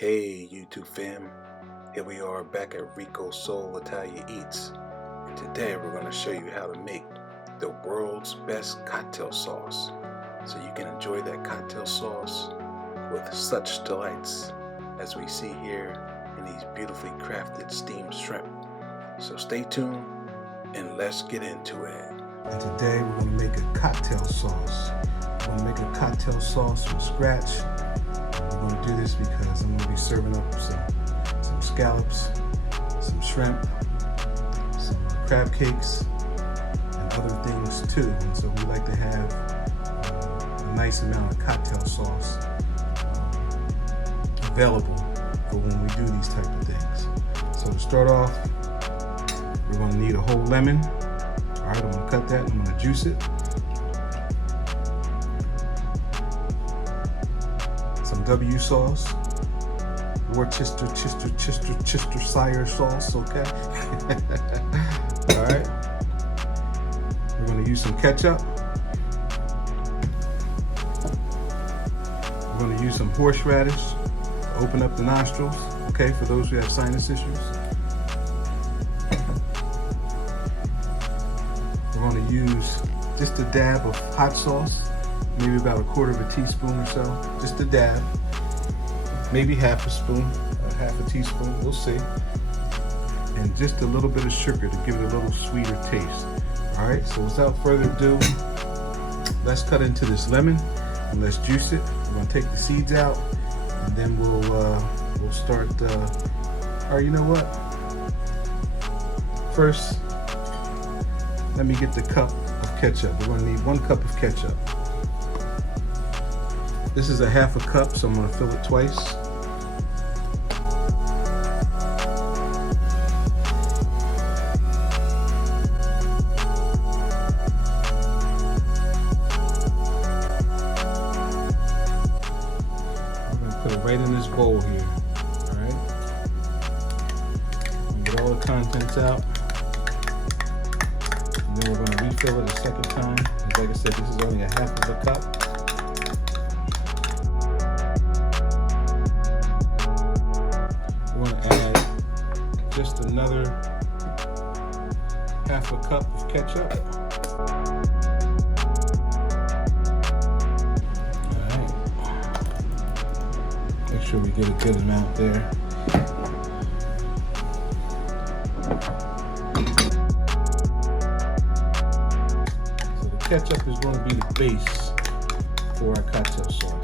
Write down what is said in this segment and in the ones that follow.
Hey YouTube fam, here we are back at Rico Soul Italia Eats, and today we're going to show you how to make the world's best cocktail sauce, so you can enjoy that cocktail sauce with such delights as we see here in these beautifully crafted steamed shrimp. So stay tuned and let's get into it. And today we're going to make a cocktail sauce. We're going to make a cocktail sauce from scratch. I'm going to do this because I'm going to be serving up some scallops, some shrimp, some crab cakes, and other things too. And so we like to have a nice amount of cocktail sauce available for when we do these type of things. So to start off, we're going to need a whole lemon. All right, I'm going to cut that and I'm going to juice it. Some W sauce, Worchester sire sauce, okay? All right. We're going to use some ketchup. We're going to use some horseradish to open up the nostrils, okay, for those who have sinus issues. We're going to use just a dab of hot sauce. Maybe about a quarter of a teaspoon or so, just a dab, maybe half a spoon, half a teaspoon, we'll see. And just a little bit of sugar to give it a little sweeter taste. All right, so without further ado, let's cut into this lemon and let's juice it. We're gonna take the seeds out and then we'll start, or you know what? First, let me get the cup of ketchup. We're gonna need 1 cup of ketchup. This is a half a cup, so I'm going to fill it twice. I'm going to put it right in this bowl here. All right. Get all the contents out. And then we're going to refill it a second time. And like I said, this is only a half of a cup. Just another half a cup of ketchup. All right. Make sure we get a good amount there. So the ketchup is going to be the base for our cocktail sauce.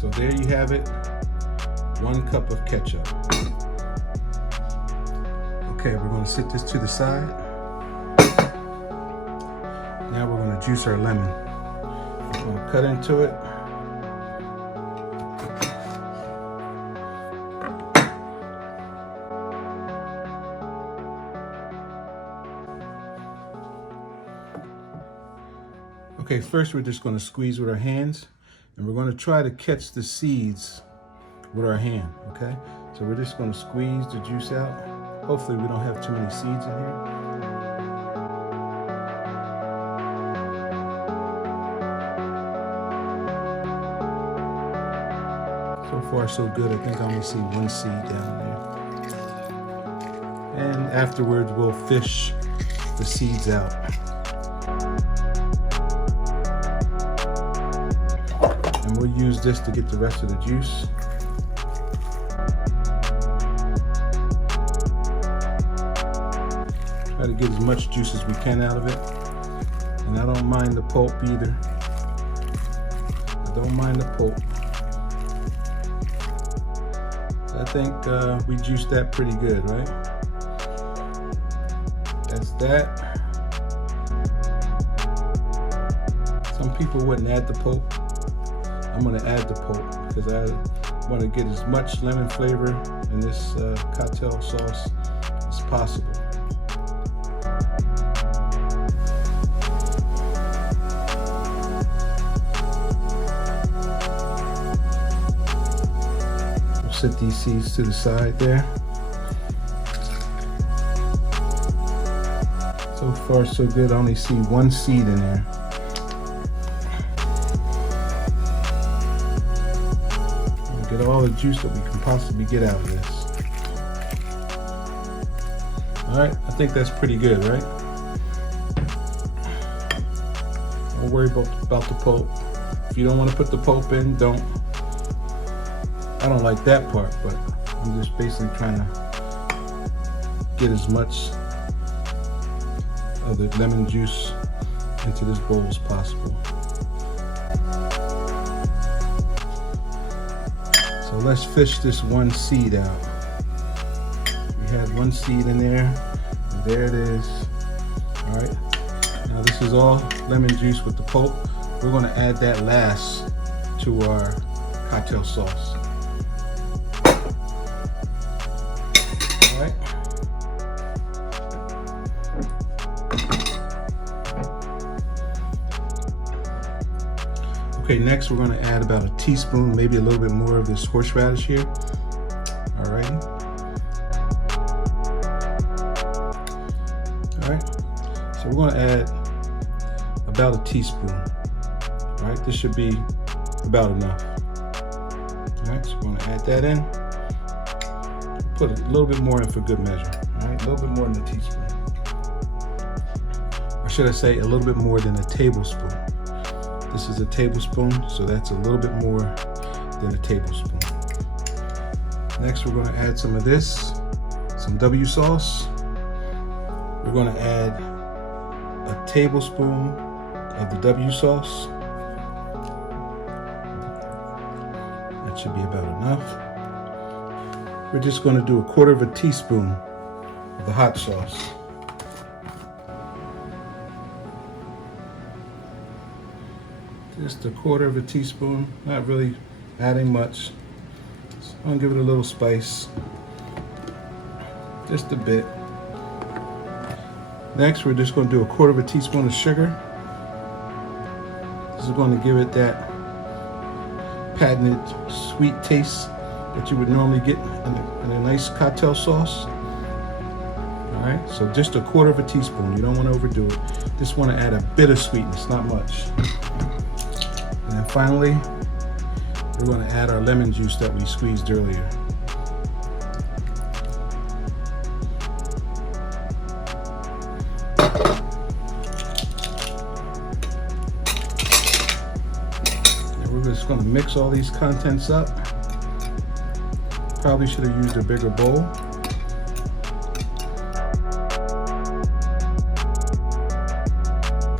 So there you have it, 1 cup of ketchup. Okay, we're going to set this to the side. Now we're going to juice our lemon. We're going to cut into it. Okay, first we're just going to squeeze with our hands. And we're going to try to catch the seeds with our hand, okay? So we're just going to squeeze the juice out. Hopefully we don't have too many seeds in here. So far so good. I think I only see 1 seed down there. And afterwards we'll fish the seeds out. And we'll use this to get the rest of the juice. Try to get as much juice as we can out of it. And I don't mind the pulp either. I don't mind the pulp. So I think we juiced that pretty good, right? That's that. Some people wouldn't add the pulp. I'm going to add the pulp because I want to get as much lemon flavor in this cocktail sauce as possible. We'll set these seeds to the side there. So far so good. I only see 1 seed in there. Get all the juice that we can possibly get out of this. Alright, I think that's pretty good, right? Don't worry about the pulp. If you don't want to put the pulp in, don't. I don't like that part, but I'm just basically trying to get as much of the lemon juice into this bowl as possible. So let's fish this one seed out. We had one seed in there, and there it is. All right, now this is all lemon juice with the pulp. We're going to add that last to our cocktail sauce. All right. Okay, next we're going to add about a teaspoon, maybe a little bit more of this horseradish here. All right. All right. So we're going to add about a teaspoon. All right, this should be about enough. All right, so we're going to add that in. Put a little bit more in for good measure. All right, a little bit more than a teaspoon. Or should I say a little bit more than a tablespoon. This is a tablespoon, so that's a little bit more than a tablespoon. Next, we're going to add some of this, some W sauce. We're going to add a tablespoon of the W sauce. That should be about enough. We're just going to do 1/4 teaspoon of the hot sauce. Just 1/4 teaspoon, not really adding much. So I'm gonna give it a little spice, just a bit. Next, we're just gonna do 1/4 teaspoon of sugar. This is going to give it that patented sweet taste that you would normally get in a nice cocktail sauce. All right, so just 1/4 teaspoon. You don't want to overdo it. Just want to add a bit of sweetness, not much. And then finally, we're going to add our lemon juice that we squeezed earlier. And we're just going to mix all these contents up. Probably should have used a bigger bowl.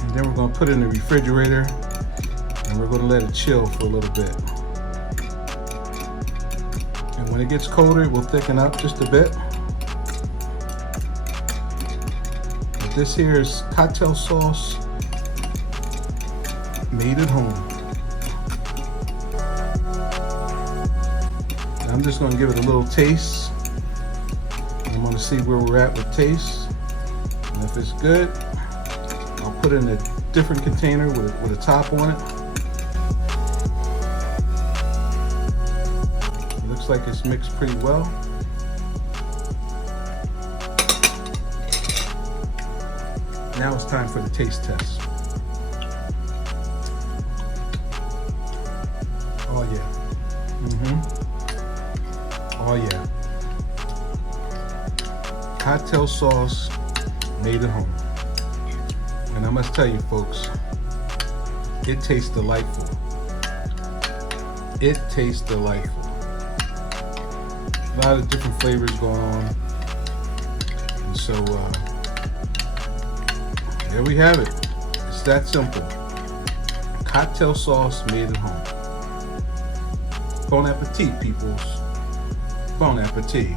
And then we're going to put it in the refrigerator. And we're going to let it chill for a little bit. And when it gets colder, it will thicken up just a bit. But this here is cocktail sauce made at home. And I'm just going to give it a little taste. I'm going to see where we're at with taste. And if it's good, I'll put it in a different container with a top on it. Looks like it's mixed pretty well. Now it's time for the taste test. Oh yeah. Oh yeah. Cocktail sauce made at home. And I must tell you folks, it tastes delightful. It tastes delightful. A lot of different flavors going on, and so there we have it. It's that simple. Cocktail sauce made at home. Bon appetit, peoples. Bon appetit.